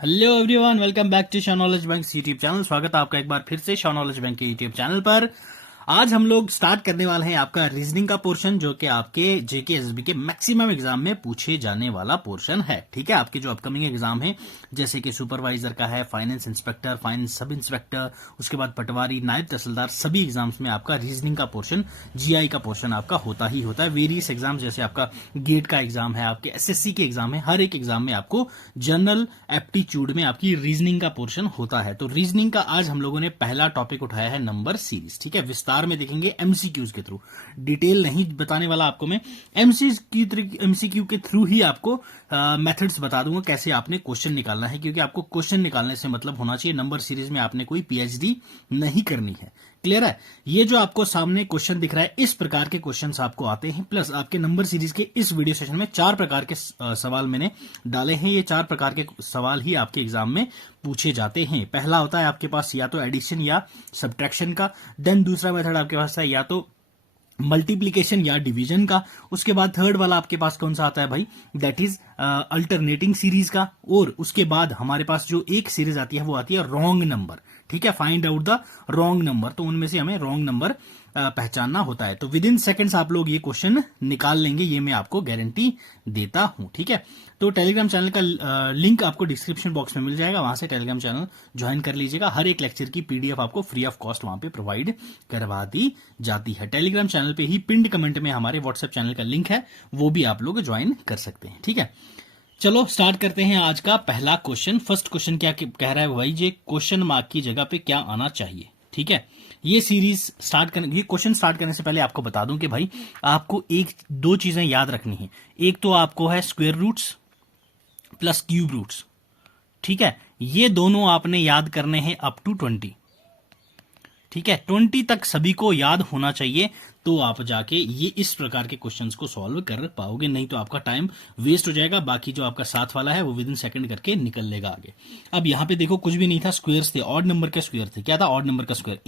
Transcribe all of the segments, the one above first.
Hello everyone, welcome back to knowledge bank YouTube channel. स्वागत है आपका एक बार फिर से नॉलेज बैंक के यूट्यूब चैनल पर। आज हम लोग स्टार्ट करने वाले हैं आपका रीजनिंग का पोर्शन, जो कि आपके जेके एसबी के मैक्सिमम एग्जाम में पूछे जाने वाला पोर्शन है। ठीक है, आपके जो अपकमिंग एग्जाम है जैसे कि सुपरवाइजर का है, finance inspector, finance sub inspector, उसके बाद पटवारी, नायब तहसीलदार, सभी एग्जाम्स में आपका रीजनिंग का पोर्शन, जीआई का पोर्शन आपका होता ही होता है। वेरियस एग्जाम जैसे आपका गेट का एग्जाम है, आपके एसएससी के एग्जाम है, हर एक एग्जाम में आपको जनरल एप्टीट्यूड में आपकी रीजनिंग का पोर्शन होता है। तो रीजनिंग का आज हम लोगों ने पहला टॉपिक उठाया है नंबर सीरीज। ठीक है, विस्तार में देखेंगे एमसीक्यूज के थ्रू, डिटेल नहीं बताने वाला आपको मैं। एमसीक्यू के थ्रू ही आपको मेथड्स बता दूंगा कैसे आपने क्वेश्चन निकालना है, क्योंकि आपको क्वेश्चन निकालने से मतलब होना चाहिए नंबर सीरीज में आपने कोई पीएचडी नहीं करनी है। क्लियर है? ये जो आपको सामने क्वेश्चन दिख रहा है, इस प्रकार के क्वेश्चंस आपको आते हैं। प्लस आपके नंबर सीरीज के इस वीडियो सेशन में 4 प्रकार के सवाल मैंने डाले हैं। ये 4 प्रकार के सवाल ही आपके एग्जाम में पूछे जाते हैं। पहला होता है आपके पास या तो एडिशन या सब्ट्रैक्शन का। देन दूसरा मेथड आपके पास है या तो मल्टीप्लीकेशन या डिवीजन का। उसके बाद थर्ड वाला आपके पास कौन सा आता है भाई? दैट इज अल्टरनेटिंग सीरीज का। और उसके बाद हमारे पास जो एक सीरीज आती है वो आती है रॉन्ग नंबर। ठीक है, find out the wrong number. तो उनमें से हमें रॉन्ग नंबर पहचानना होता है। तो विद इन सेकेंड्स आप लोग ये क्वेश्चन निकाल लेंगे, ये मैं आपको गारंटी देता हूं। ठीक है, तो टेलीग्राम चैनल का लिंक आपको डिस्क्रिप्शन बॉक्स में मिल जाएगा, वहां से टेलीग्राम चैनल ज्वाइन कर लीजिएगा। हर एक लेक्चर की पीडीएफ आपको फ्री ऑफ कॉस्ट वहां पे प्रोवाइड करवा दी जाती है। टेलीग्राम चैनल पे ही पिंड कमेंट में हमारे व्हाट्सएप चैनल का लिंक है, वो भी आप लोग ज्वाइन कर सकते हैं। ठीक है, चलो स्टार्ट करते हैं आज का पहला क्वेश्चन। फर्स्ट क्वेश्चन क्या कह रहा है भाई? ये क्वेश्चन मार्क की जगह पे क्या आना चाहिए? ठीक है, ये सीरीज स्टार्ट करने, ये क्वेश्चन स्टार्ट करने से पहले आपको बता दूं कि भाई आपको एक दो चीजें याद रखनी है। एक तो आपको है square roots plus cube roots. ठीक है, ये दोनों आपने याद करने हैं अप टू 20। ठीक है, 20 तक सभी को याद होना चाहिए, तो आप जाके ये इस प्रकार के क्वेश्चंस को सॉल्व कर पाओगे। नहीं तो आपका टाइम वेस्ट हो जाएगा। बाकी जो आपका साथ वाला है वो विद इन सेकंड करके निकल लेगा आगे। अब यहां पे देखो, कुछ भी नहीं था, स्क्वायर्स थे, ऑड नंबर के स्क्वायर थे। क्या था? ऑड नंबर का स्क्वायर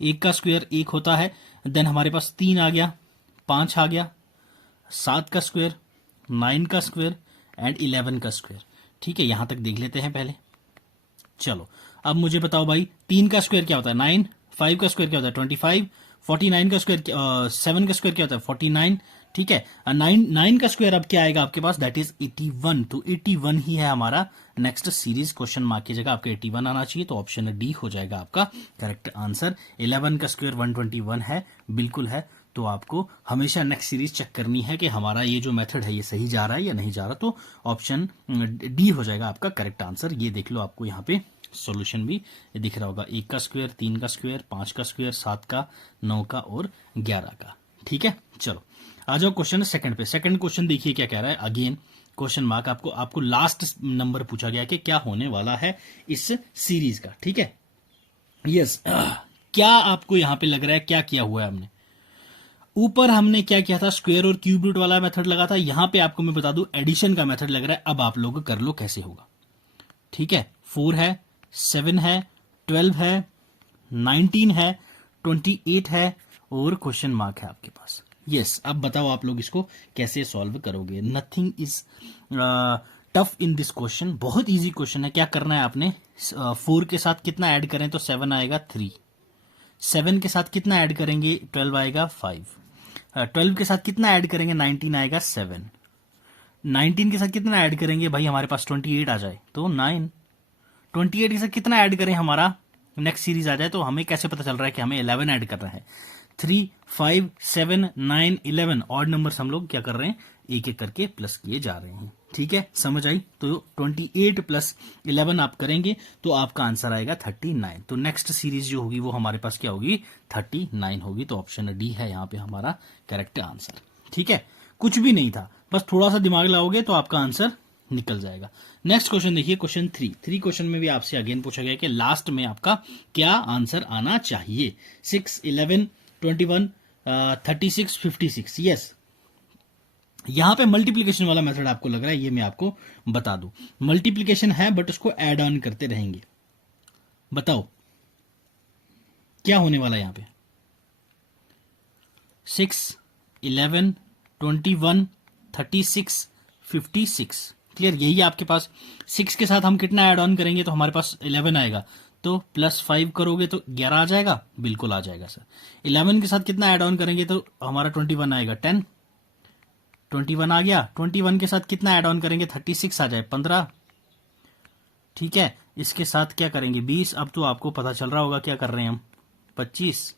एक का स्क्वायर 1 होता है। देन हमारे पास 3 आ गया, 5 आ गया, 7 का स्क्वायर, 9 का स्क्वायर एंड 11 का स्क्वायर। ठीक है, यहां तक देख लेते हैं पहले। चलो अब मुझे बताओ भाई, 3 का स्क्वायर क्या होता है? 9। 5 का स्क्वायर क्या होता है? 25। 49 का स्क्वायर 7 का स्क्वायर क्या होता है? 49। ठीक है, 9 का स्क्वायर अब क्या आएगा आपके पास? That is 81। तो 81 ही है हमारा नेक्स्ट सीरीज। क्वेश्चन मार्क की जगह आपका 81 आना चाहिए, तो ऑप्शन डी हो जाएगा आपका करेक्ट आंसर। 11 का स्क्वायर 121 है, बिल्कुल है। तो आपको हमेशा नेक्स्ट सीरीज चेक करनी है कि हमारा ये जो मेथड है ये सही जा रहा है या नहीं जा रहा। तो ऑप्शन डी हो जाएगा आपका करेक्ट आंसर। ये देख लो, आपको यहाँ पे सॉल्यूशन भी दिख रहा होगा। 1 का स्क्वायर, 3 का स्क्वायर, 5 का स्क्वायर, 7 का, 9 का और 11 का। ठीक है, चलो आ जाओ क्वेश्चन सेकंड पे। सेकंड क्वेश्चन देखिए क्या कह रहा है। अगेन क्वेश्चन मार्क, आपको लास्ट नंबर पूछा गया कि क्या होने वाला है इस सीरीज का। ठीक है, यस क्या आपको यहां पे लग रहा है क्या किया हुआ है हमने? ऊपर हमने क्या किया था? स्क्वायर और क्यूब रूट वाला मेथड लगा था। यहां पे आपको मैं बता दूं एडिशन का मेथड लग रहा है। अब आप लोग कर लो कैसे होगा। ठीक है, 4 है, 7 है, 12 है, 19 है, 28 है और क्वेश्चन मार्क है आपके पास। यस, अब बताओ आप लोग इसको कैसे सॉल्व करोगे। Nothing is tough in this question, बहुत इजी क्वेश्चन है। क्या करना है आपने? 4 के साथ कितना ऐड करें तो 7 आएगा? 3। 7 के साथ कितना ऐड करेंगे? 12 आएगा? 5। 12 के साथ कितना ऐड करेंगे? 19 आएगा? 7। 19 के साथ कितना ऐड करेंगे भाई? हमारे पास 28 आ जाए तो 9। 28 के साथ कितना ऐड करें? हमारा नेक्स्ट सीरीज आ जाए। तो हमें कैसे पता चल रहा है कि हमें 11 ऐड करना है? 3, 5, 7, 9, 11 ऑड नंबर्स हम लोग क्या कर रहे हैं? एक एक करके प्लस किए जा रहे हैं। ठीक है, समझ आई? तो 28 प्लस 11 आप करेंगे तो आपका आंसर आएगा 39। तो नेक्स्ट सीरीज जो होगी वो हमारे पास क्या होगी? 39 होगी। तो ऑप्शन डी है यहाँ पे हमारा करेक्ट आंसर। ठीक है, कुछ भी नहीं था, बस थोड़ा सा दिमाग लाओगे तो आपका आंसर निकल जाएगा। नेक्स्ट क्वेश्चन देखिए, क्वेश्चन 3 क्वेश्चन में भी आपसे अगेन पूछा गया कि लास्ट में आपका क्या आंसर आना चाहिए? 6, 11, 21, 36, 56। यस, यहां पे मल्टीप्लीकेशन वाला मेथड आपको लग रहा है, ये मैं आपको बता दूं। मल्टीप्लीकेशन है बट उसको ऐड ऑन करते रहेंगे। बताओ क्या होने वाला है यहां पे? 6, 11, 21, 36, 56। क्लियर, यही है आपके पास। 6 के साथ हम कितना ऐड ऑन करेंगे तो हमारे पास 11 आएगा, तो +5 करोगे तो 11 आ जाएगा, बिल्कुल आ जाएगा सर। 11 के साथ कितना ऐड ऑन करेंगे तो हमारा 21 आएगा, 10, 21 आ गया। 21 के साथ कितना ऐड ऑन करेंगे, 36 आ जाए, 15, ठीक है। इसके साथ क्या करेंगे, 20, अब तो आपको पता चल रहा होगा क्या कर रहे हैं हम, 25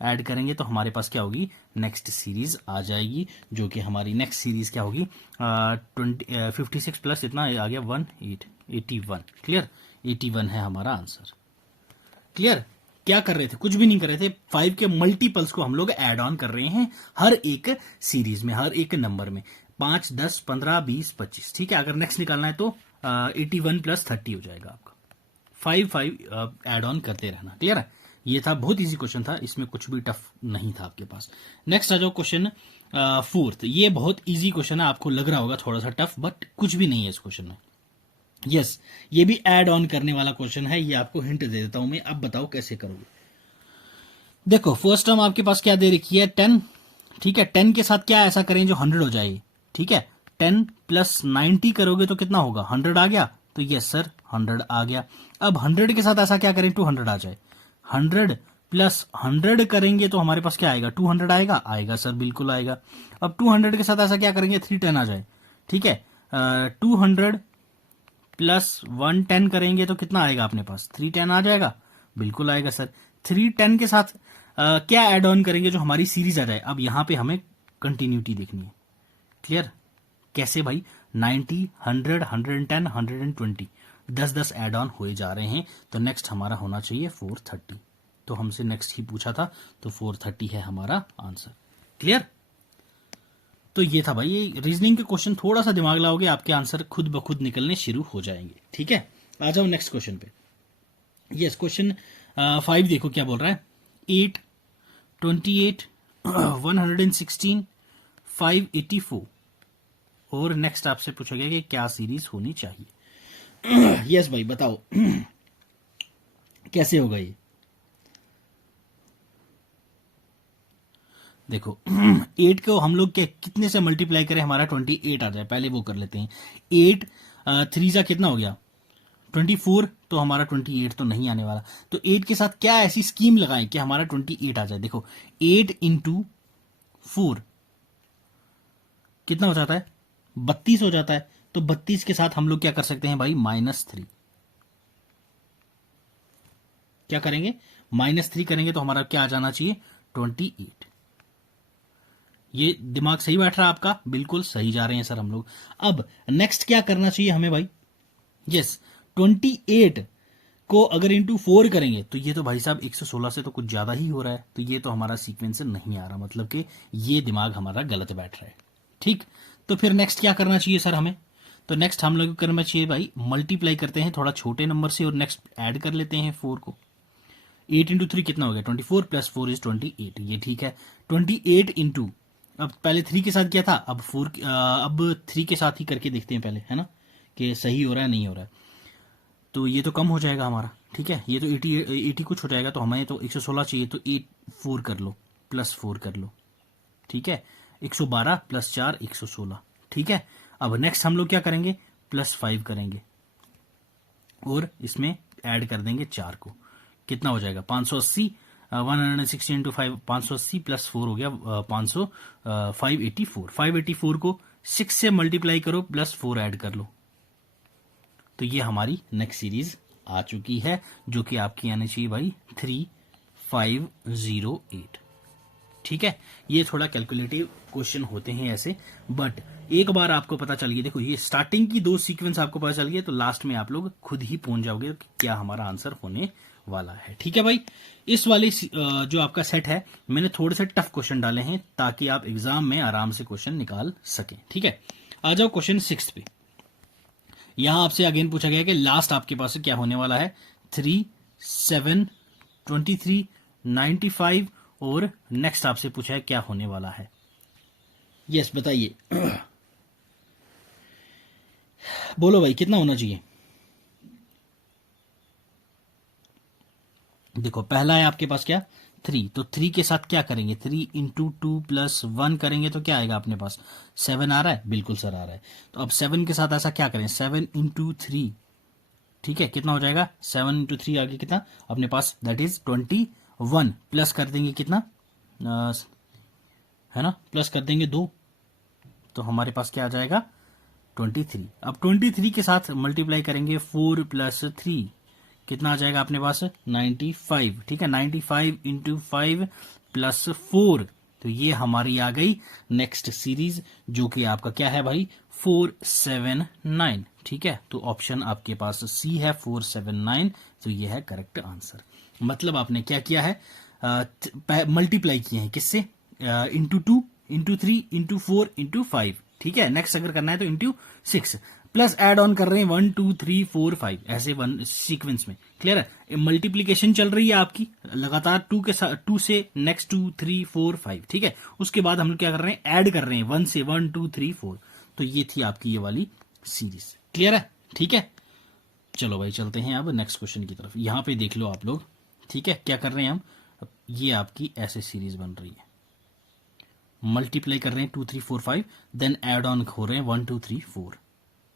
ऐड करेंगे तो हमारे पास क्या होगी, नेक्स्ट सीरीज आ जाएगी, जो कि हमारी नेक्स्ट सीरीज क्या होगी, 56 प्लस इतना आ गया 81, क्लियर, 81 है हमारा आंसर। क्लियर, क्या कर रहे थे, कुछ भी नहीं कर रहे थे, 5 के मल्टीपल्स को हम लोग ऐड ऑन कर रहे हैं हर एक सीरीज में, हर एक नंबर में, 5, 10, 15, 20, 25, ठीक है। अगर नेक्स्ट निकालना है तो 81 + 30 हो जाएगा आपका, 5 ऐड ऑन करते रहना, क्लियर है। ये था, बहुत इजी क्वेश्चन था, इसमें कुछ भी टफ नहीं था आपके पास। नेक्स्ट आ जाओ क्वेश्चन 4th, ये बहुत इजी क्वेश्चन है, आपको लग रहा होगा थोड़ा सा टफ, बट कुछ भी नहीं है इस क्वेश्चन में। यस, ये भी ऐड ऑन करने वाला क्वेश्चन है, ये आपको हिंट दे देता हूं मैं, अब बताओ कैसे करोगे। देखो फर्स्ट टर्म आपके पास क्या दे रखी है, 10, ठीक है। 10 के साथ क्या ऐसा करें जो 100 हो जाए, ठीक है। 10 + 90 करोगे तो कितना होगा, 100 आ गया, तो यस सर 100 आ गया। अब 100 के साथ ऐसा क्या करें, 200 आ जाए, 100 + 100 करेंगे तो हमारे पास क्या आएगा, 200 आएगा, आएगा सर, बिल्कुल आएगा। अब 200 के साथ ऐसा क्या करेंगे, 310 आ जाए, ठीक है। 200 + 110 करेंगे तो कितना आएगा अपने पास, 310 आ जाएगा, बिल्कुल आएगा सर। 310 के साथ क्या ऐड ऑन करेंगे जो हमारी सीरीज आ जाए। अब यहां पे हमें कंटिन्यूटी देखनी है, क्लियर, कैसे भाई, 90, 100, 110, 120, 10-10 ऐड ऑन हुए जा रहे हैं, तो नेक्स्ट हमारा होना चाहिए 430, तो हमसे नेक्स्ट ही पूछा था, तो 430 है हमारा आंसर, क्लियर। तो ये था भाई, ये रीजनिंग के क्वेश्चन, थोड़ा सा दिमाग लाओगे आपके आंसर खुद ब खुद निकलने शुरू हो जाएंगे, ठीक है। आ जाओ नेक्स्ट क्वेश्चन पे। यस, क्वेश्चन 5 देखो क्या बोल रहा है, 8, 28, 116, 584, और नेक्स्ट आपसे पूछा गया कि क्या सीरीज होनी चाहिए। यस भाई बताओ कैसे होगा ये। देखो 8 को हम लोग कितने से मल्टीप्लाई करें हमारा 28 आ जाए, पहले वो कर लेते हैं। 8 3 जा कितना हो गया 24, तो हमारा 28 तो नहीं आने वाला, तो 8 के साथ क्या ऐसी स्कीम लगाएं कि हमारा 28 आ जाए। देखो 8 × 4 कितना हो जाता है, 32 हो जाता है, तो 32 के साथ हम लोग क्या कर सकते हैं भाई, -3, क्या करेंगे, -3 करेंगे तो हमारा क्या आ जाना चाहिए, 28। ये दिमाग सही बैठ रहा है आपका, बिल्कुल सही जा रहे हैं सर हम लोग। अब नेक्स्ट क्या करना चाहिए हमें भाई, यस 28 को अगर इंटू 4 करेंगे तो ये तो भाई साहब 116 से तो कुछ ज्यादा ही हो रहा है, तो ये तो हमारा सीक्वेंस नहीं आ रहा, मतलब कि ये दिमाग हमारा गलत बैठ रहा है, ठीक। तो फिर नेक्स्ट क्या करना चाहिए सर हमें, तो नेक्स्ट हम लोग करना चाहिए भाई, मल्टीप्लाई करते हैं थोड़ा छोटे नंबर से, और नेक्स्ट ऐड कर लेते हैं 4 को। 8 × 3 कितना हो गया, 24 + 4 = 28, ये ठीक है। 28 इंटू, अब पहले 3 के साथ किया था, अब 3 के साथ ही करके देखते हैं पहले, है ना, कि सही हो रहा है नहीं हो रहा है। तो ये तो कम हो जाएगा हमारा, ठीक है, ये तो 80 कुछ हो जाएगा, तो हमें तो 116 चाहिए, तो 4 कर लो, +4 कर लो, ठीक है। 112 + 4 116, ठीक है। अब नेक्स्ट हम लोग क्या करेंगे, +5 करेंगे, और इसमें ऐड कर देंगे 4 को, कितना हो जाएगा 580, 160 × 5 580 + 4 हो गया 500, 584, 584 को 6 से मल्टीप्लाई करो, +4 ऐड कर लो, तो ये हमारी नेक्स्ट सीरीज आ चुकी है, जो कि आपकी आनी चाहिए भाई 3508, ठीक है। ये थोड़ा कैलकुलेटिव क्वेश्चन होते हैं ऐसे, बट एक बार आपको पता चल गया, देखो ये स्टार्टिंग की 2 सीक्वेंस आपको पता चल गया, तो लास्ट में आप लोग खुद ही पहुंच जाओगे कि क्या हमारा आंसर होने वाला है, ठीक है भाई। इस वाले जो आपका सेट है, मैंने थोड़े से टफ क्वेश्चन डाले हैं ताकि आप एग्जाम में आराम से क्वेश्चन निकाल सकें, ठीक है। आ जाओ क्वेश्चन 6 पे। यहां आपसे अगेन पूछा गया कि लास्ट आपके पास क्या होने वाला है, 3, 7, 23, 95, और नेक्स्ट आपसे पूछा है क्या होने वाला है। यस बताइए बोलो भाई कितना होना चाहिए। देखो पहला है आपके पास क्या, 3, तो 3 के साथ क्या करेंगे, 3 इंटू 2 प्लस 1 करेंगे तो क्या आएगा अपने पास, 7 आ रहा है, बिल्कुल सर आ रहा है। तो अब 7 के साथ ऐसा क्या करें, 7 इंटू 3, ठीक है, कितना हो जाएगा, 7 इंटू 3 आगे कितना अपने पास, दैट इज 21, प्लस कर देंगे कितना, है ना, प्लस कर देंगे 2, तो हमारे पास क्या आ जाएगा 23। अब 23 के साथ मल्टीप्लाई करेंगे 4 प्लस 3, कितना आ जाएगा अपने पास 95, ठीक है, 95 इंटू 5 प्लस 4, तो ये हमारी आ गई नेक्स्ट सीरीज, जो कि आपका क्या है भाई 479, ठीक है। तो ऑप्शन आपके पास सी है 479, तो ये है करेक्ट आंसर। मतलब आपने क्या किया है, मल्टीप्लाई किए हैं किससे, इंटू 2 इंटू 3 इंटू 4 इंटू 5, ठीक है। नेक्स्ट अगर करना है तो इंटू 6, प्लस एड ऑन कर रहे हैं 1 2 3 4 5 ऐसे वन सीक्वेंस में, क्लियर है। मल्टीप्लीकेशन चल रही है आपकी लगातार 2 के साथ, 2 से नेक्स्ट 2 3 4 5, ठीक है। उसके बाद हम लोग क्या कर रहे हैं, ऐड कर रहे हैं 1 से 1 2 3 4, तो ये थी आपकी ये वाली सीरीज, क्लियर है, ठीक है। चलो भाई चलते हैं अब नेक्स्ट क्वेश्चन की तरफ। यहां पे देख लो आप लोग, ठीक है, क्या कर रहे हैं हम, ये आपकी ऐसे सीरीज बन रही है, मल्टीप्लाई कर रहे हैं 2 3 4 5, देन एड ऑन हो रहे हैं 1 2 3 4,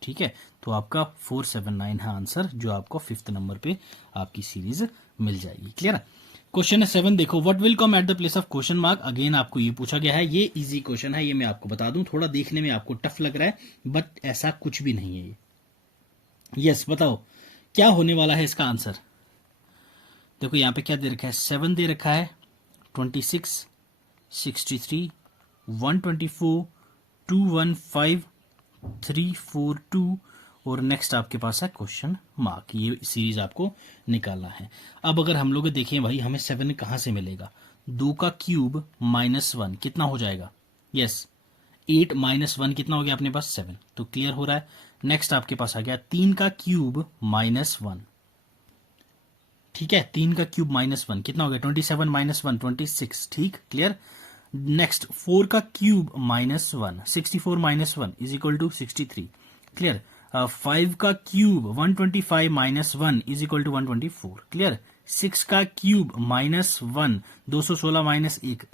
ठीक है। तो आपका 479 है आंसर, जो आपको 5th नंबर पे आपकी सीरीज मिल जाएगी, क्लियर है। क्वेश्चन 7 देखो, what will come at the place of question mark, again आपको ये पूछा गया है, ये इजी क्वेश्चन है, ये मैं आपको बता दूं, थोड़ा देखने में आपको टफ लग रहा है, बट ऐसा कुछ भी नहीं है ये। यस बताओ क्या होने वाला है इसका आंसर। देखो यहां पे क्या दे रखा है, 7 दे रखा है, 26 63 124 215 342 और नेक्स्ट आपके पास है क्वेश्चन मार्क, ये सीरीज आपको निकालना है। अब अगर हम लोग देखें भाई हमें 7 कहां से मिलेगा, 2 का क्यूब माइनस 1 कितना हो जाएगा, यस 8 माइनस 1 कितना हो गया अपने पास 7, तो क्लियर हो रहा है। नेक्स्ट आपके पास आ गया 3 का क्यूब माइनस 1, ठीक है, 3 का क्यूब माइनस 1 कितना हो गया 27 माइनस 1 26, ठीक क्लियर। नेक्स्ट 4 का cube minus 1, 64 minus 1 is equal to 63, clear. 5 का cube 125 minus 1 is equal to 124, clear. 6 का क्यूब माइनस 1 216 माइनस 1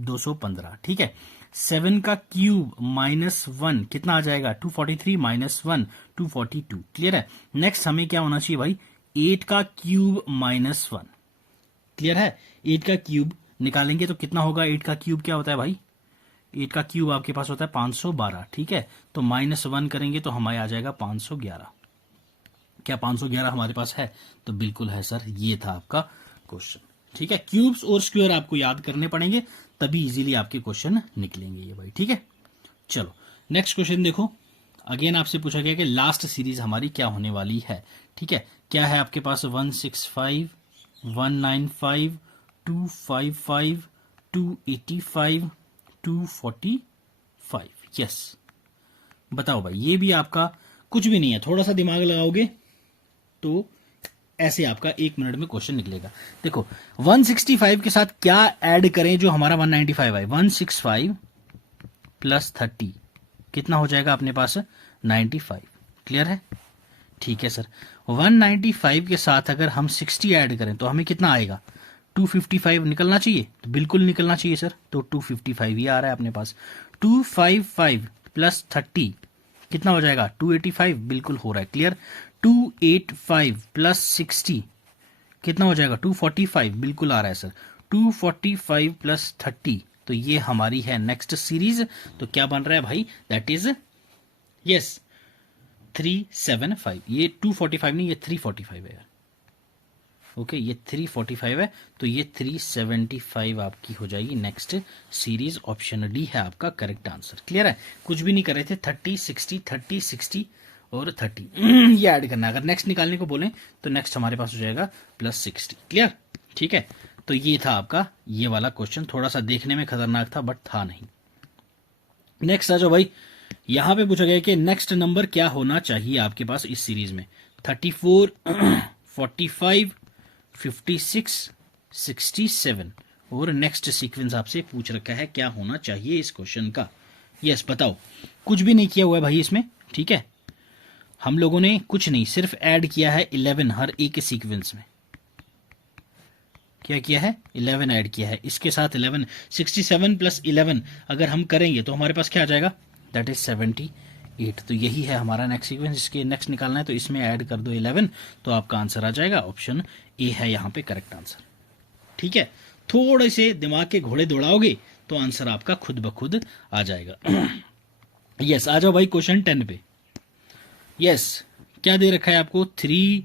215, ठीक है। 7 का क्यूब माइनस 1 कितना आ जाएगा 243 माइनस 1 242, क्लियर है। नेक्स्ट हमें क्या होना चाहिए भाई 8 का क्यूब माइनस 1, क्लियर है। 8 का क्यूब निकालेंगे तो कितना होगा, 8 का क्यूब क्या होता है भाई, 8 का क्यूब आपके पास होता है 512, ठीक है। तो माइनस 1 करेंगे तो हमारे आ जाएगा 511, क्या 511 हमारे पास है, तो बिल्कुल है सर, ये था आपका क्वेश्चन, ठीक है। क्यूब्स और स्क्वायर आपको याद करने पड़ेंगे तभी इजीली आपके क्वेश्चन निकलेंगे ये भाई, ठीक है। चलो नेक्स्ट क्वेश्चन देखो, अगेन आपसे पूछा गया कि लास्ट सीरीज हमारी क्या होने वाली है, ठीक है। क्या है आपके पास 165 195 255 285 245, यस बताओ भाई, ये भी आपका कुछ भी नहीं है, थोड़ा सा दिमाग लगाओगे तो ऐसे आपका 1 मिनट में क्वेश्चन निकलेगा। देखो 165 के साथ क्या ऐड करें जो हमारा 195 है, 165 प्लस 30 कितना हो जाएगा अपने पास 95, क्लियर है, ठीक है सर। 195 के साथ अगर हम 60 ऐड करें तो हमें कितना आएगा 255 निकलना चाहिए, तो बिल्कुल निकलना चाहिए सर, तो 255 ही आ रहा है अपने पास। 255 प्लस 30 कितना हो जाएगा 285, बिल्कुल हो रहा है, क्लियर। 285 प्लस 60 कितना हो जाएगा 245, बिल्कुल आ रहा है सर। 245 प्लस 30, तो ये हमारी है नेक्स्ट सीरीज, तो क्या बन रहा है भाई, दैट इज यस 375, ये 245 नहीं, ये 345 है, ओके ये 345 है, तो ये 375 आपकी हो जाएगी नेक्स्ट सीरीज, ऑप्शन डी है आपका करेक्ट आंसर, क्लियर है। कुछ भी नहीं कर रहे थे, 30 60 30 60 और 30 ये ऐड करना है, अगर नेक्स्ट निकालने को बोलें तो नेक्स्ट हमारे पास हो जाएगा प्लस 60, क्लियर, ठीक है। तो ये था आपका ये वाला क्वेश्चन, थोड़ा सा देखने में खतरनाक था बट था नहीं। नेक्स्ट आ जाओ भाई, यहां पे पूछा गया कि नेक्स्ट नंबर क्या होना चाहिए आपके पास इस सीरीज में, 34 45 56 67 और नेक्स्ट सीक्वेंस आपसे पूछ रखा है क्या होना चाहिए इस क्वेश्चन का। यस बताओ, कुछ भी नहीं किया हुआ है भाई इसमें, ठीक है, हम लोगों ने कुछ नहीं, सिर्फ ऐड किया है 11 हर एक सीक्वेंस में, क्या किया है, 11 ऐड किया है, इसके साथ 11, 67 प्लस 11 अगर हम करेंगे तो हमारे पास क्या आ जाएगा, दैट इज 78। तो यही है हमारा नेक्स्ट सीक्वेंस, इसके नेक्स्ट निकालना है तो इसमें ऐड कर दो 11, तो आपका आंसर आ जाएगा ऑप्शन ए है यहाँ पे करेक्ट आंसर। ठीक है, थोड़े से दिमाग के घोड़े दौड़ाओगे तो आंसर आपका खुद ब खुद आ जाएगा। यस, आ जाओ भाई क्वेश्चन 10 पे। यस, क्या दे रखा है आपको, 3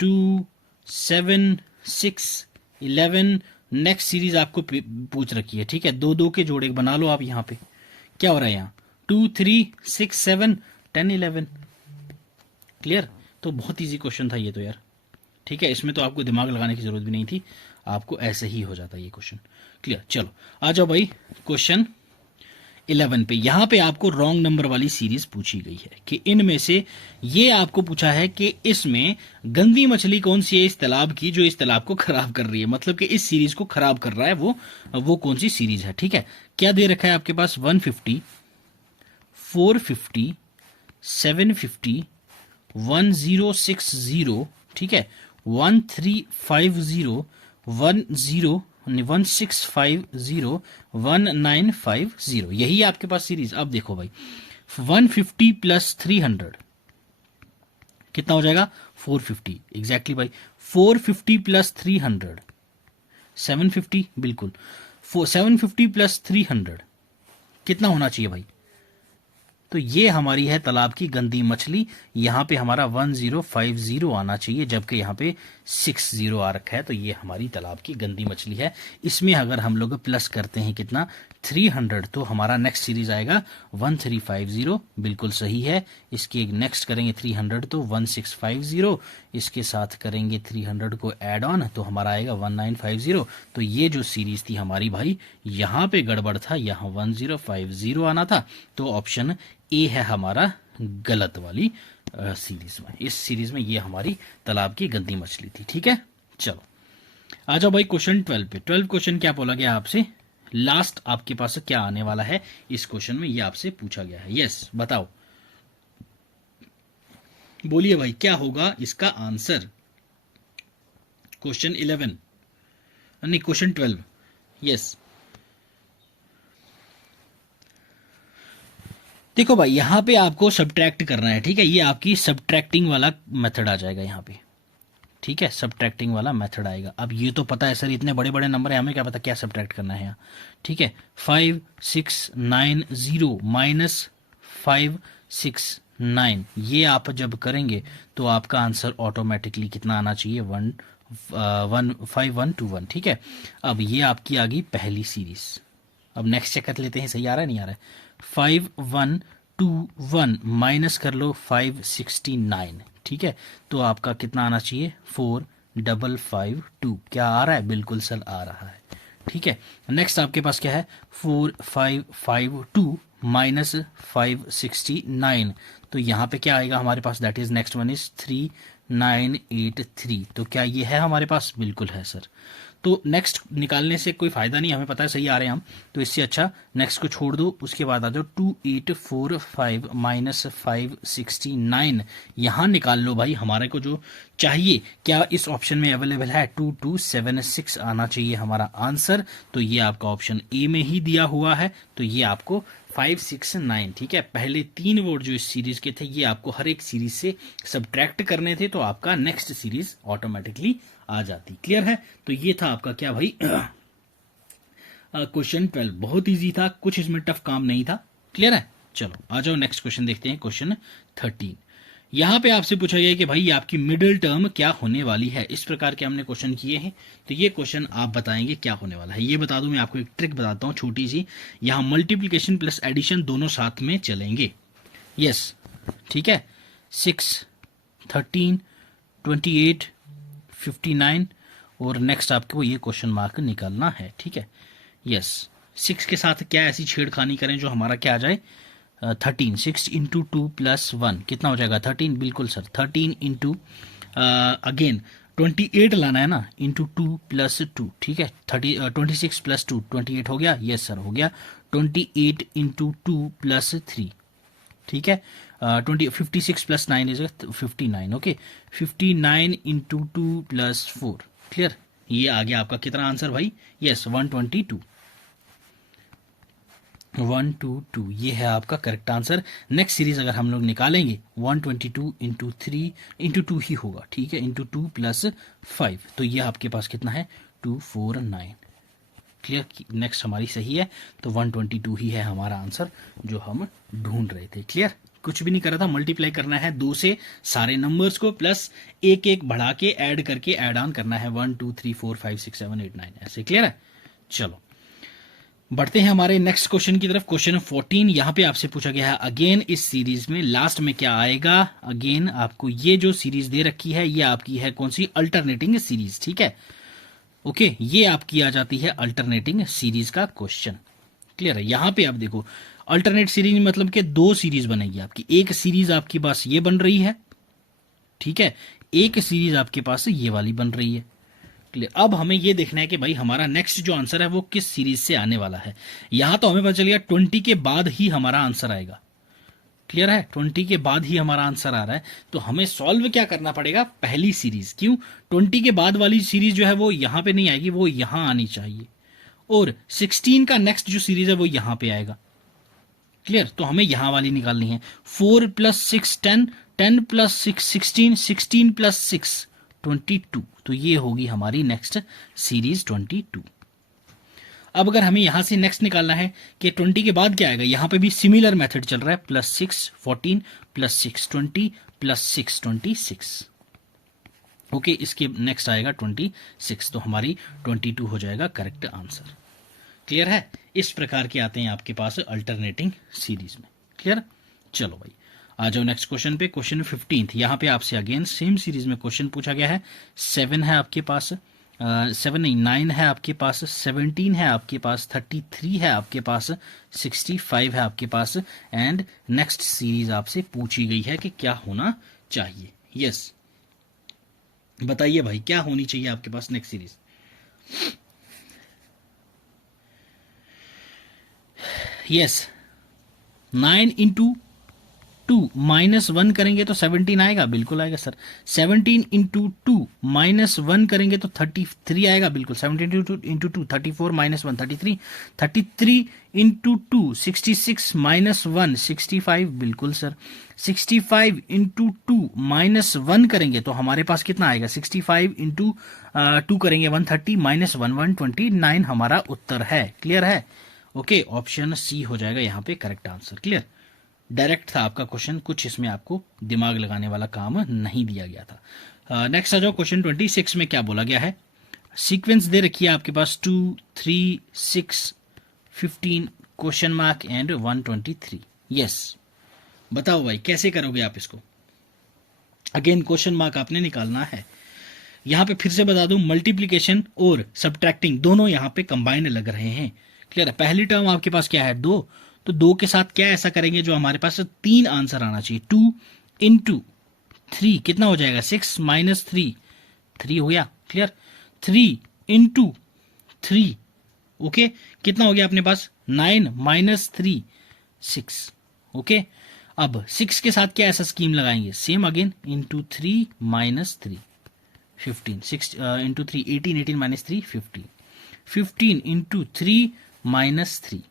2 7 6 11, नेक्स्ट सीरीज आपको पूछ रखी है। ठीक है, दो दो के जोड़े बना लो आप यहाँ पे। क्या हो रहा है यहाँ, 2 3 6 7 10 11। क्लियर, तो बहुत इजी क्वेश्चन था ये तो यार। ठीक है, इसमें तो आपको दिमाग लगाने की जरूरत भी नहीं थी, आपको ऐसे ही हो जाता ये क्वेश्चन। क्लियर, चलो आ जाओ भाई क्वेश्चन 11 पे। यहां पे आपको रॉन्ग नंबर वाली सीरीज पूछी गई है कि इनमें से ये आपको पूछा है कि इसमें गंदी मछली कौन सी है इस तालाब की जो इस तालाब को खराब कर रही है, मतलब कि इस सीरीज को खराब कर रहा है वो कौन सी सीरीज है। ठीक है, क्या दे रखा है आपके पास, 150 450 750 1060, ठीक है, 1350 1650 1950, यही आपके पास सीरीज। अब देखो भाई 150 प्लस 300 कितना हो जाएगा, 450। एग्जैक्टली भाई, 450 प्लस 300 750, बिल्कुल। 750 प्लस 300 कितना होना चाहिए भाई, तो ये हमारी है तालाब की गंदी मछली। यहां पे हमारा 1050 आना चाहिए, जबकि यहां पे 60 आ रखा है, तो ये हमारी तालाब की गंदी मछली है। इसमें अगर हम लोग प्लस करते हैं कितना, 300, तो हमारा नेक्स्ट सीरीज आएगा 1350, बिल्कुल सही है। इसके नेक्स्ट करेंगे 300 तो 1650, इसके साथ करेंगे 300 को ऐड ऑन तो हमारा आएगा 1950। तो ये जो सीरीज थी हमारी भाई, यहां पे गड़बड़ था, यहां 1050 आना था, तो ऑप्शन ए है हमारा गलत वाली सीरीज में। इस सीरीज में ये हमारी तालाब की गंदी मछली थी। ठीक है, चलो आ जाओ भाई क्वेश्चन 12 पे। 12 क्वेश्चन क्या बोला गया आपसे, लास्ट आपके पास क्या आने वाला है इस क्वेश्चन में, ये आपसे पूछा गया है। यस, बताओ, बोलिए भाई क्या होगा इसका आंसर। क्वेश्चन 11 नहीं, क्वेश्चन 12। यस, देखो भाई यहां पे आपको सब्ट्रैक्ट करना है। ठीक है, ये आपकी सब्ट्रैक्टिंग वाला मेथड आ जाएगा यहाँ पे। ठीक है, सब्ट्रैक्टिंग वाला मेथड आएगा। अब ये तो पता है सर, इतने बड़े बड़े नंबर है, हमें क्या पता क्या सब्ट्रैक्ट करना है यहाँ। ठीक है, 5 6 9 0 माइनस 5 6 9, ये आप जब करेंगे तो आपका आंसर ऑटोमेटिकली कितना आना चाहिए, 5121। ठीक है, अब ये आपकी आ गई पहली सीरीज। अब नेक्स्ट चेक कर लेते हैं, सही आ रहा है नहीं आ रहा है। 5121 माइनस कर लो 569। ठीक है, तो आपका कितना आना चाहिए, 4552। क्या आ रहा है, बिल्कुल सर आ रहा है। ठीक है, नेक्स्ट आपके पास क्या है, 4552 माइनस 569, तो यहाँ पे क्या आएगा हमारे पास, that is next one is 3983। तो क्या ये है हमारे पास, बिल्कुल है सर। तो नेक्स्ट निकालने से कोई फायदा नहीं, हमें पता है सही आ रहे हैं हम, तो इससे अच्छा नेक्स्ट को छोड़ दो, उसके बाद आ जाओ 2845 माइनस 569, यहां निकाल लो भाई हमारे को जो चाहिए। क्या इस ऑप्शन में अवेलेबल है, 2276 आना चाहिए हमारा आंसर। तो ये आपका ऑप्शन ए में ही दिया हुआ है, तो ये आपको 569। ठीक है, पहले 3 वोट जो इस सीरीज के थे ये आपको हर एक सीरीज से सब्ट्रैक्ट करने थे, तो आपका नेक्स्ट सीरीज ऑटोमेटिकली आ जाती। क्लियर है, तो ये था आपका क्या भाई क्वेश्चन 12। बहुत इजी था, कुछ इसमें टफ काम नहीं था। क्लियर है, चलो आ जाओ नेक्स्ट क्वेश्चन देखते हैं, क्वेश्चन 13। यहां पे आपसे पूछा गया कि भाई आपकी मिडिल टर्म क्या होने वाली है। इस प्रकार के हमने क्वेश्चन किए हैं, तो ये क्वेश्चन आप बताएंगे क्या होने वाला है। ये बता दूं, मैं आपको एक ट्रिक बताता हूं छोटी सी। यहां मल्टीप्लीकेशन प्लस एडिशन दोनों साथ में चलेंगे। यस, ठीक है, 6 13 28 59 और नेक्स्ट आपको ये क्वेश्चन मार्क निकालना है। ठीक है, यस, 6 के साथ क्या ऐसी छेड़खानी करें जो हमारा क्या आ जाए, 13। 6 इंटू 2 प्लस 1 कितना हो जाएगा, 13, बिल्कुल सर। 13 इंटू अगेन 28 लाना है ना, इंटू 2 प्लस 2। ठीक है, 26 प्लस 2 28 हो गया, यस सर हो गया। 28 इंटू 2 प्लस 3, ठीक है, 56 plus 9 is 59। Okay, 59 into 2 plus 4, clear, ये आ गया आपका कितना आंसर भाई? यस 122, 122 ये है आपका करेक्ट आंसर। नेक्स्ट सीरीज अगर हम लोग निकालेंगे 122 इंटू 3 इंटू 2 ही होगा, ठीक है, इंटू 2 प्लस 5, तो ये आपके पास कितना है 249। क्लियर? नेक्स्ट हमारी सही है, तो 122 ही है हमारा आंसर जो हम ढूंढ रहे थे। क्लियर? कुछ भी नहीं कर रहा था, मल्टीप्लाई करना है 2 से सारे नंबर्स को, प्लस एक एक बढ़ा के ऐड करके ऐड ऑन करना है 1 2 3 4 5 6 7 8 9 ऐसे। क्लियर है? चलो बढ़ते हैं हमारे नेक्स्ट क्वेश्चन की तरफ। क्वेश्चन 14 यहां पे आपसे पूछा गया है अगेन इस सीरीज में लास्ट में क्या आएगा। अगेन आपको ये जो सीरीज दे रखी है ये आपकी है कौन सी? Alternating series. ठीक है, ओके, ये आपकी आ जाती है अल्टरनेटिंग सीरीज का क्वेश्चन। क्लियर है? यहां पे आप देखो अल्टरनेट सीरीज मतलब कि 2 सीरीज बनेगी आपकी। एक सीरीज आपके पास ये बन रही है, ठीक है, एक सीरीज आपके पास ये वाली बन रही है। क्लियर? अब हमें ये देखना है कि भाई हमारा नेक्स्ट जो आंसर है वो किस सीरीज से आने वाला है। यहां तो हमें पता चल गया 20 के बाद ही हमारा आंसर आएगा। क्लियर है? 20 के बाद ही हमारा आंसर आ रहा है, तो हमें सॉल्व क्या करना पड़ेगा? पहली सीरीज। क्यों? 20 के बाद वाली सीरीज जो है वो यहां पे नहीं आएगी, वो यहां आनी चाहिए, और 16 का नेक्स्ट जो सीरीज है वो यहां पे आएगा। क्लियर? तो हमें यहां वाली निकालनी है। 4 + 6 10, 10 + 6 16, 16 + 6 22, तो ये होगी हमारी नेक्स्ट सीरीज 22। अब अगर हमें यहां से नेक्स्ट निकालना है कि 20 के बाद क्या आएगा, यहां पे भी सिमिलर मेथड चल रहा है, +6 14 + 6 20 + 6 26। ओके, इसके नेक्स्ट आएगा 26, तो हमारी 22 हो जाएगा करेक्ट आंसर। क्लियर है? इस प्रकार के आते हैं आपके पास अल्टरनेटिंग सीरीज में। क्लियर? चलो भाई आ जाओ नेक्स्ट क्वेश्चन पे। क्वेश्चन 15 यहां पे आपसे अगेन सेम सीरीज में क्वेश्चन पूछा गया है। 7 है आपके पास, 7 नहीं 9 है आपके पास, 17 है आपके पास, 33 है आपके पास, 65 है आपके पास, एंड नेक्स्ट सीरीज आपसे पूछी गई है कि क्या होना चाहिए। यस बताइए भाई क्या होनी चाहिए आपके पास नेक्स्ट सीरीज। यस 9 इंटू 2 -1 करेंगे तो 17 आएगा, बिल्कुल आएगा सर। 17 इंटू 2 -1 करेंगे तो 33 आएगा, बिल्कुल। 17 इंटू 2 34 -1 33, 33 इंटू 2 66 -1 65, बिल्कुल सर। 65 इंटू 2 -1 करेंगे तो हमारे पास कितना आएगा? 65 इंटू 2 करेंगे 130 -1 129 हमारा उत्तर है। क्लियर है? ओके, ऑप्शन सी हो जाएगा यहाँ पे करेक्ट आंसर। क्लियर? डायरेक्ट था आपका क्वेश्चन, कुछ इसमें आपको दिमाग लगाने वाला काम नहीं दिया गया था। नेक्स्ट आ जाओ, क्वेश्चन 26 में क्या बोला गया है। सीक्वेंस दे रखी है आपके पास 2 3 6 15 क्वेश्चन मार्क एंड 123। यस बताओ भाई कैसे करोगे आप इसको। अगेन क्वेश्चन मार्क आपने निकालना है। यहां पे फिर से बता दूं, मल्टीप्लीकेशन और सब्ट्रैक्टिंग दोनों यहां पे कंबाइंड लग रहे हैं। क्लियर है? पहली टर्म आपके पास क्या है 2, तो 2 के साथ क्या ऐसा करेंगे जो हमारे पास 3 आंसर आना चाहिए। 2 इंटू 3 कितना हो जाएगा? 6 -3 3 हो गया। क्लियर? 3 इंटू 3 ओके, कितना हो गया अपने पास? 9 -3 6। ओके, अब 6 के साथ क्या ऐसा स्कीम लगाएंगे? Same again into 3 -3 15, 6 into 3 18 18 -3 15, 15 into 3 -3।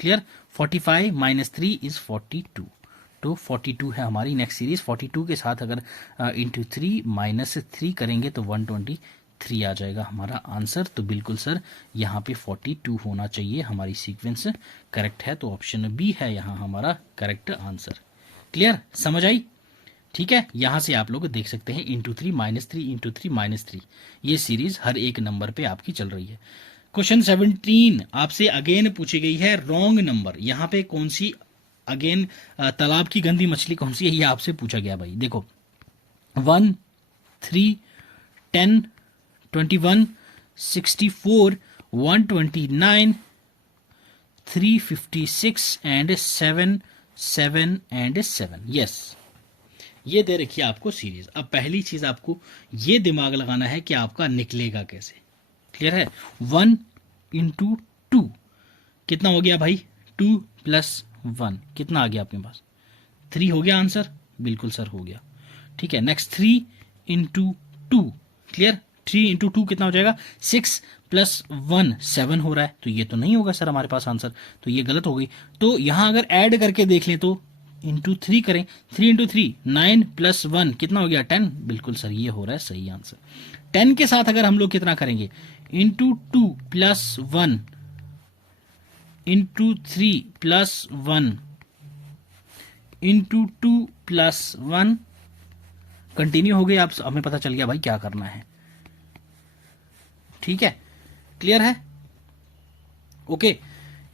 Clear? 45 -3 is 42, तो 42 है हमारी नेक्स्ट सीरीज। 42 के साथ अगर इंटू 3 -3 करेंगे तो 123 आ जाएगा हमारा आंसर। तो बिल्कुल सर यहाँ पे 42 होना चाहिए, हमारी सीक्वेंस करेक्ट है, तो ऑप्शन बी है यहाँ हमारा करेक्ट आंसर। क्लियर? समझ आई? ठीक है, यहां से आप लोग देख सकते हैं इंटू 3 -3 इंटू 3 -3 ये सीरीज हर एक नंबर पे आपकी चल रही है। क्वेश्चन 17 आपसे अगेन पूछी गई है रॉन्ग नंबर। यहां पे कौन सी अगेन तालाब की गंदी मछली कौन सी है ये आपसे पूछा गया भाई। देखो 1 3 10 21 64 129 356 एंड 7 7 एंड 7। यस ये दे रखी है आपको सीरीज। अब पहली चीज आपको ये दिमाग लगाना है कि आपका निकलेगा कैसे। क्लियर है? 1 इंटू 2 कितना हो गया भाई? 2 + 1 कितना आ गया आपके पास? 3 हो गया आंसर, बिल्कुल सर हो गया। ठीक है, नेक्स्ट 3 इंटू 2 क्लियर 3 इंटू 2 कितना हो जाएगा 6 प्लस 1 7 हो रहा है, तो ये तो नहीं होगा सर हमारे पास आंसर, तो ये गलत हो गई। तो यहां अगर ऐड करके देख लें तो इंटू 3 करें, 3 इंटू 3 9 प्लस 1 कितना हो गया 10, बिल्कुल सर ये हो रहा है सही आंसर। 10 के साथ अगर हम लोग कितना करेंगे into 2 plus 1 into 3 plus 1 into 2 plus 1 continue हो गई, आप हमें पता चल गया भाई क्या करना है। ठीक है, क्लियर है, ओके।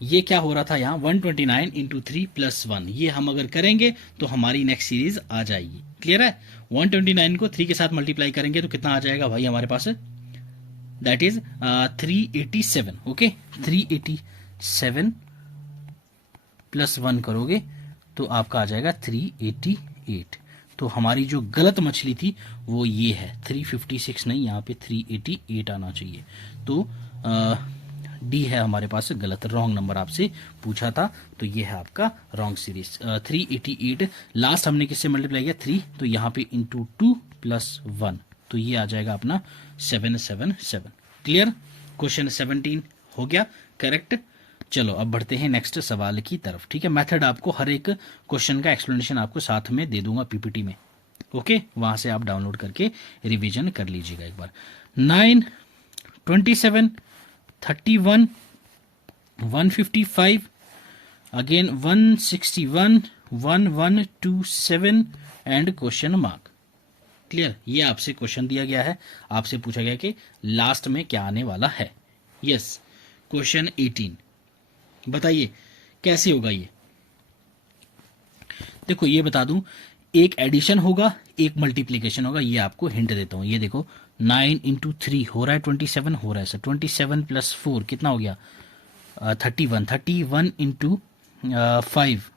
ये क्या हो रहा था यहाँ 129 इंटू 3 प्लस 1, ये हम अगर करेंगे तो हमारी नेक्स्ट सीरीज आ जाएगी। क्लियर है, 129 को 3 के साथ मल्टीप्लाई करेंगे तो कितना आ जाएगा भाई हमारे पास, दैट इज 387। ओके, 387 प्लस 1 करोगे तो आपका आ जाएगा 388। तो हमारी जो गलत मछली थी वो ये है, 356 नहीं, यहाँ पे 388 आना चाहिए। तो डी है हमारे पास गलत, रॉन्ग नंबर आपसे पूछा था, तो ये है आपका रॉन्ग सीरीज। 388 लास्ट हमने किससे मल्टीप्लाई किया 3, तो यहाँ पे इंटू 2 प्लस 1, तो ये आ जाएगा अपना 777। क्लियर, क्वेश्चन 17 हो गया करेक्ट। चलो अब बढ़ते हैं नेक्स्ट सवाल की तरफ। ठीक है, मेथड आपको हर एक क्वेश्चन का एक्सप्लेनेशन आपको साथ में दे दूंगा पीपीटी में। ओके, वहां से आप डाउनलोड करके रिवीजन कर लीजिएगा एक बार। 9 27 31 155 again 161 1127 and question mark. Clear, ये आपसे क्वेश्चन दिया गया है, आपसे पूछा गया कि लास्ट में क्या आने वाला है। यस, क्वेश्चन 18 बताइए कैसे होगा ये। देखो ये बता दूं, एक एडिशन होगा एक मल्टीप्लीकेशन होगा, ये आपको हिंट देता हूं। ये देखो 9 इंटू 3 हो रहा है 27 हो रहा है सर, 27 प्लस 4 कितना हो गया 31, 31 इंटू 5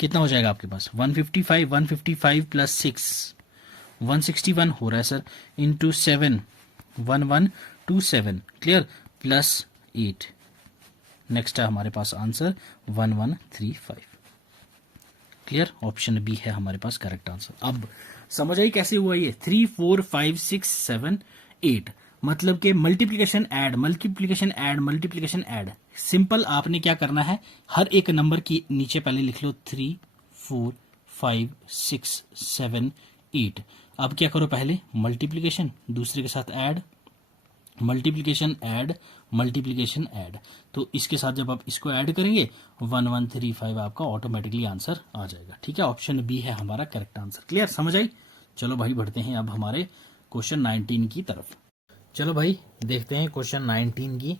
कितना हो जाएगा आपके पास 155, 155 प्लस 6 161 हो रहा है sir, into 7 1127। Clear, plus 8, next है हमारे पास आंसर 1135। क्लियर, ऑप्शन बी है हमारे पास करेक्ट आंसर। अब समझ आई कैसे हुआ ये 3 4 5 6 7 8, मतलब कि multiplication add multiplication add multiplication add. Simple आपने क्या करना है, हर एक नंबर की नीचे पहले लिख लो 3 4 5 6 7 8। अब क्या करो, पहले मल्टीप्लिकेशन दूसरे के साथ add, multiplication add multiplication add, तो इसके साथ जब आप इसको ऐड करेंगे 1135 आपका ऑटोमेटिकली आंसर आ जाएगा। ठीक है, ऑप्शन बी है हमारा करेक्ट आंसर। क्लियर, समझ आई। चलो भाई बढ़ते हैं अब हमारे क्वेश्चन 19 की तरफ। चलो भाई देखते हैं क्वेश्चन 19 की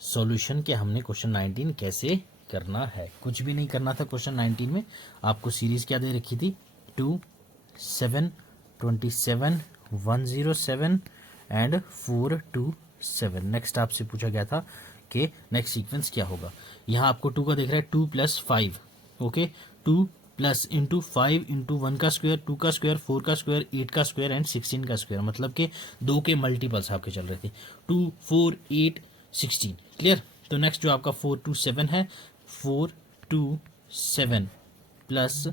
सॉल्यूशन के हमने क्वेश्चन 19 कैसे करना है। कुछ भी नहीं करना था क्वेश्चन 19 में, आपको सीरीज क्या दे रखी थी 2 7 27 107 एंड 427। नेक्स्ट आपसे पूछा गया था कि नेक्स्ट सीक्वेंस क्या होगा। यहाँ आपको 2 का देख रहा है 2 plus 5। Okay, 2 plus into 5 into 1 का स्क्वायर 2 का स्क्वायर 4 का स्क्वायर 8 का स्क्वायर एंड 16 का स्क्वायर, मतलब कि 2 के मल्टीपल्स आपके चल रहे थे 2 4 8 16। क्लियर, तो नेक्स्ट जो आपका 427 है 427 प्लस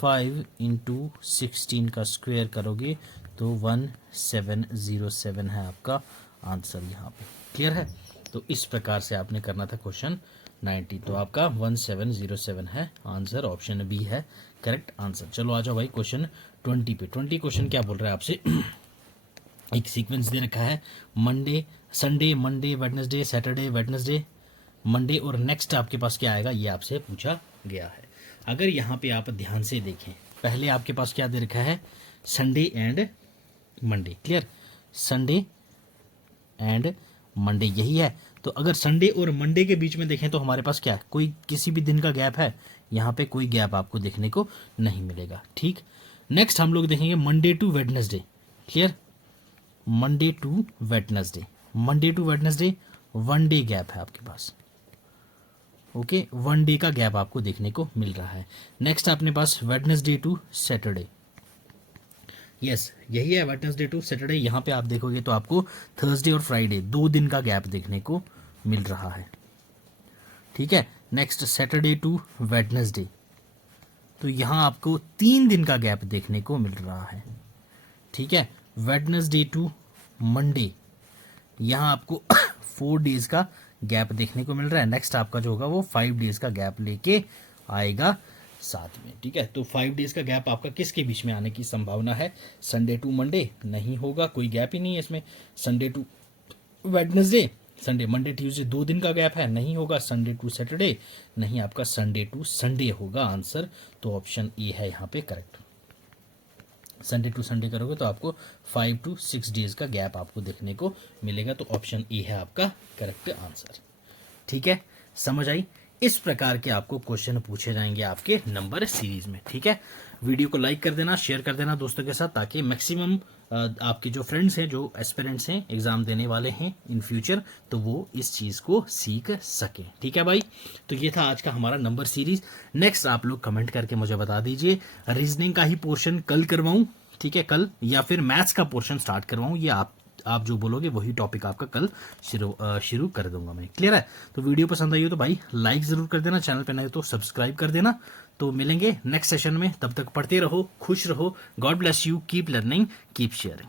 5 इंटू 16 का स्क्वायर करोगे तो 1707 है आपका आंसर यहाँ पे। क्लियर है, तो इस प्रकार से आपने करना था क्वेश्चन 90, तो आपका 1707 है आंसर, ऑप्शन बी है करेक्ट आंसर। चलो आ जाओ भाई क्वेश्चन 20 पे। 20 क्वेश्चन क्या बोल रहा है आपसे एक सीक्वेंस दे रखा है Monday Sunday Monday Wednesday Saturday Wednesday Monday, और नेक्स्ट आपके पास क्या आएगा ये आपसे पूछा गया है। अगर यहाँ पे आप ध्यान से देखें, पहले आपके पास क्या दे रखा है Sunday and Monday. Clear, Sunday and Monday यही है। तो अगर संडे और मंडे के बीच में देखें तो हमारे पास क्या है, कोई किसी भी दिन का गैप है, यहाँ पे कोई गैप आपको देखने को नहीं मिलेगा। ठीक, नेक्स्ट हम लोग देखेंगे Monday to Wednesday. Clear, Monday to Wednesday, Monday to Wednesday 1 day gap है आपके पास। ओके, 1 डे का गैप आपको देखने को मिल रहा है। नेक्स्ट अपने पास वेडनेसडे टू सैटरडे, यस यही है वेडनेसडे टू सैटरडे। यहाँ पे आप देखोगे तो आपको थर्सडे और फ्राइडे 2 दिन का गैप देखने को मिल रहा है। ठीक है, नेक्स्ट सैटरडे टू वेडनेसडे, तो यहाँ आपको 3 दिन का गैप देखने को मिल रहा है। ठीक है, वेडनेसडे टू मंडे, यहाँ आपको 4 डेज का गैप देखने को मिल रहा है। नेक्स्ट आपका जो होगा वो 5 डेज का गैप लेके आएगा साथ में, ठीक है। तो 5 डेज का गैप आपका किसके बीच में आने की संभावना है? संडे टू मंडे नहीं होगा, कोई गैप ही नहीं है इसमें। Sunday to Wednesday, Sunday Monday Tuesday 2 दिन का गैप है, नहीं होगा। संडे टू सैटरडे नहीं, आपका संडे टू संडे होगा आंसर। तो ऑप्शन ए है यहाँ पे करेक्ट। संडे टू संडे करोगे तो आपको 5 to 6 डेज का गैप आपको देखने को मिलेगा। तो ऑप्शन ए है आपका करेक्ट आंसर, ठीक है। समझ आई? इस प्रकार के आपको क्वेश्चन पूछे जाएंगे आपके नंबर सीरीज में, ठीक है। वीडियो को लाइक कर देना, शेयर कर देना दोस्तों के साथ, ताकि मैक्सिमम आपके जो फ्रेंड्स हैं, जो एस्पिरेंट्स हैं, एग्जाम देने वाले हैं इन फ्यूचर, तो वो इस चीज को सीख सके, ठीक है भाई। तो ये था आज का हमारा नंबर सीरीज। नेक्स्ट आप लोग कमेंट करके मुझे बता दीजिए, रीजनिंग का ही पोर्शन कल करवाऊं, ठीक है, कल, या फिर मैथ्स का पोर्शन स्टार्ट करवाऊं, ये आप जो बोलोगे वही टॉपिक आपका कल शुरू कर दूंगा मैं। क्लियर है? तो वीडियो पसंद आई हो तो भाई लाइक जरूर कर देना, चैनल पे नए तो सब्सक्राइब कर देना। तो मिलेंगे नेक्स्ट सेशन में, तब तक पढ़ते रहो, खुश रहो। God bless you, keep learning, keep sharing.